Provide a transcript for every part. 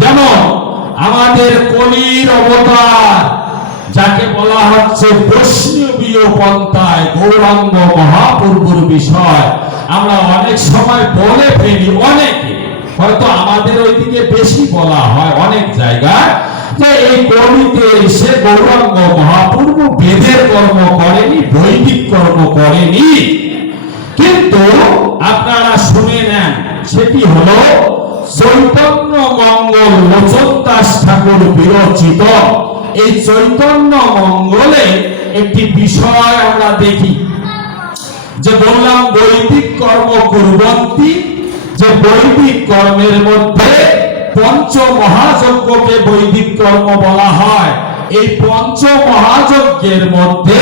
যেমন আমাদের কলির অবতার, যাকে বলা হচ্ছে বৈষ্ণবীয় পন্থায় গৌরাঙ্গ মহাপূর্বর বিষয়, আমরা অনেক সময় বলে ফেলি অনেকে, হয়তো আমাদের ওইদিকে বেশি বলা হয় অনেক জায়গায়, যে এই কলিতে এসে গৌরাঙ্গ মহাপূর্ব বেদের কর্ম করেনি, বৈদিক কর্ম করেনি। কিন্তু আপনারা শুনে নেন, সেটি হলো চৈতন্য মঙ্গল লোচন দাস ঠাকুর বিরচিত। এই চৈতন্য মঙ্গলে একটি বিষয় আমরা দেখি। যে বললাম বৈদিক কর্ম কুরবন্তি, যে বৈদিক কর্মের মধ্যে পঞ্চ মহাযজ্ঞকে বৈদিক কর্ম বলা হয়। এই পঞ্চ মহাযজ্ঞের মধ্যে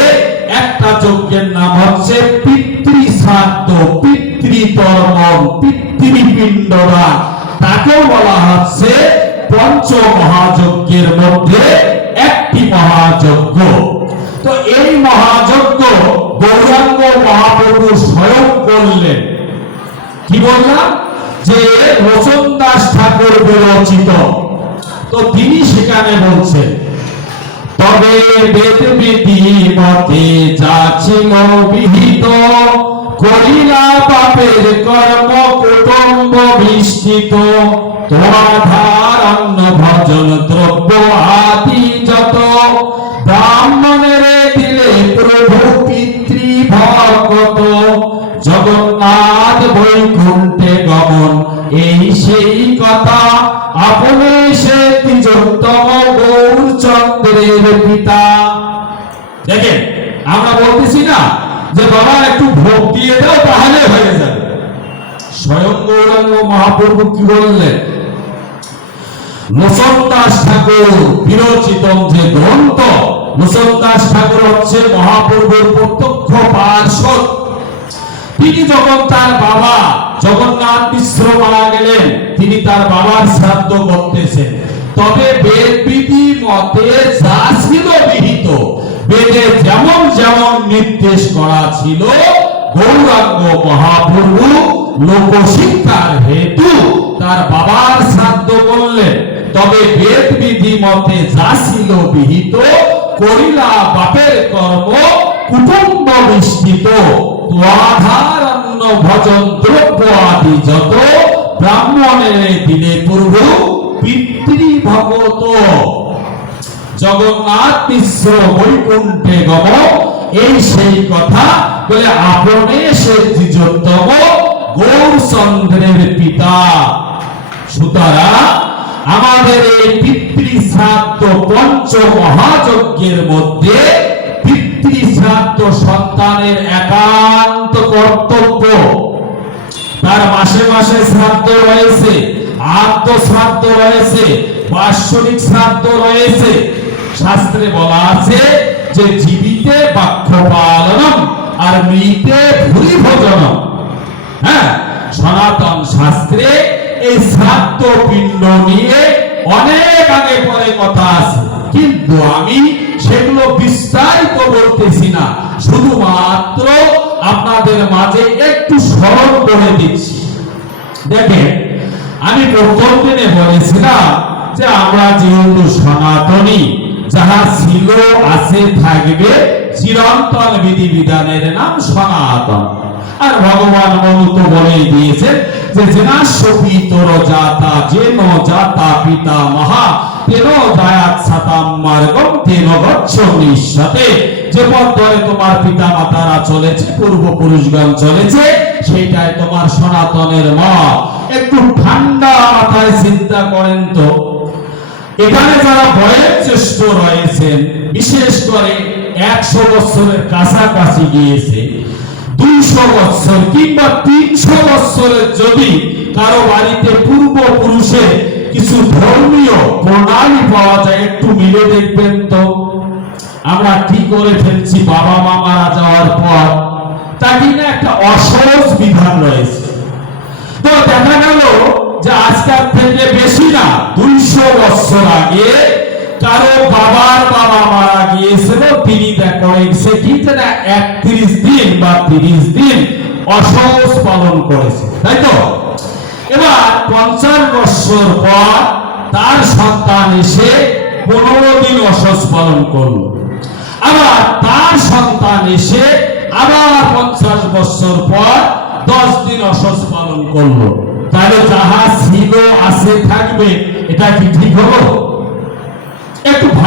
একটা যজ্ঞের নাম হচ্ছে পিতৃ শ্রাদ্ধ পিতৃতর্পণ পিতৃপিণ্ডদান। তাকেও বলা হচ্ছে পঞ্চ মহাযজ্ঞের মধ্যে একটি মহাযজ্ঞ। তো এই মহাযজ্ঞ গৌরাঙ্গ মহাপ্রভু স্বয়ং করলেন। কি বললাম? যে রচন দাস ঠাকুর বিরচিত। তো তিনি সেখানে বলছেন, তবে বেদ বিধি মতে যা ছিল বিহিত করিলা পাপের কর্ম কুটুম্ব বিস্তৃত। তোমাধার অন্ন ভজন দ্রব্য আদি যত। ব্রাহ্মণের দিলে প্রভু পিতৃ ভগত জগন্নাথ বৈকুণ্ঠে গমন, এই সেই কথা আপনি সে তিজোত্তম গৌরচন্দ্রের পিতা। দেখেন, আমরা বলতেছি না যে বাবা, একটু ভোগ দিয়ে দাও, তাহলে হয়ে যাবে। স্বয়ং গৌরাঙ্গ মহাপ্রভু কি বললেন ঠাকুর যে গ্রন্থ ঠাকুর হচ্ছে মহাপ্রভুর প্রত্যক্ষ পার্শ্বদ। তিনি যখন তার বাবা, জগন্নাথ মিশ্র মারা গেলেন, তিনি তার বাবার শ্রাদ্ধ করতেছেন। তবে বেদ বিধি মতে যা ছিল যেমন যেমন নির্দেশ করা ছিল, গৌরাঙ্গ মহাপ্রভু লোকশিক্ষার হেতু তার বাবার শ্রাদ্ধ করলেন। তবে বেদ বিধি মতে যা ছিল বিহিত, করিলা বাপের কর্ম কুটুম্ব বিস্তৃত ভজন, দ্রব্য আদি যত ব্রাহ্মণের দিনে পূর্ব পিতৃ ভগত জগন্নাথ মিশ্র বৈকুণ্ঠে গম, এই সেই কথা বলে আপনে সে দ্বিজোত্তম গৌরচন্দ্রের পিতা। সুতরাং আমাদের এই পিতৃ শ্রাদ্ধ পঞ্চ মহাযজ্ঞের মধ্যে পিতৃ শ্রাদ্ধ সন্তানের একান্ত কর্তব্য। তার মাসে মাসে শ্রাদ্ধ রয়েছে আদ্য শ্রাদ্ধ রয়েছে, বাৎসরিক শ্রাদ্ধ রয়েছে শাস্ত্রে বলা আছে যে জীবিতে বাক্য পালনম আর মৃতে ভুরি ভোজনম হ্যাঁ সনাতন শাস্ত্রে এই শ্রাদ্ধ পিণ্ড নিয়ে অনেক আগে পরে কথা আছে। কিন্তু আমি সেগুলো বিস্তারিত বলতেছি না। শুধুমাত্র আপনাদের মাঝে একটু স্মরণ করে দিচ্ছি। দেখেন, আমি প্রথম দিনে বলেছিলাম যে আমরা যেহেতু সনাতনী যাহা ছিল, আছে, থাকবে, চিরন্তন বিধি বিধানের নাম সনাতন। আর ভগবান মনু তো বলেই দিয়েছেন যে জেনাস্য পিতর জাতা যেন জাতা পিতা মহা, তেন দায়াত সাতাম মার্গম, তেন গচ্ছ নিঃসাতে। যে পথ ধরে তোমার পিতা মাতারা চলেছে, পূর্বপুরুষগণ চলেছে সেটাই তোমার সনাতনের মত। একটু ঠান্ডা মাথায় চিন্তা করেন তো। এখানে যারা বয়োজ্যেষ্ঠ রয়েছেন, বিশেষ করে একশো বছরের কাছাকাছি গিয়েছে, দুইশো বছর কিংবা তিনশো বছরের যদি কারও বাড়িতে পূর্বপুরুষের কিছু ধর্মীয় প্রণালী পাওয়া যায়, একটু মিলে দেখবেন তো। আমরা কি করে ফেলছি বাবা মা মারা যাওয়ার পর? আগে কারও বাবার বাবা মারা গিয়েছিল, তিনি করেছে কি না একত্রিশ দিন বা তিরিশ দিন অসহজ পালন করেছে, তাই তো? এবার পঞ্চাশ বছর পর তার সন্তান এসে পনেরো দিন অসস পালন করল। আবার তার সন্তান এসে আবার পঞ্চাশ বছর পর দশ দিন অসস পালন করল। তাহলে যাহা ছিল, আছে, থাকবে, এটা কি ঠিক হলো? একটু ভালো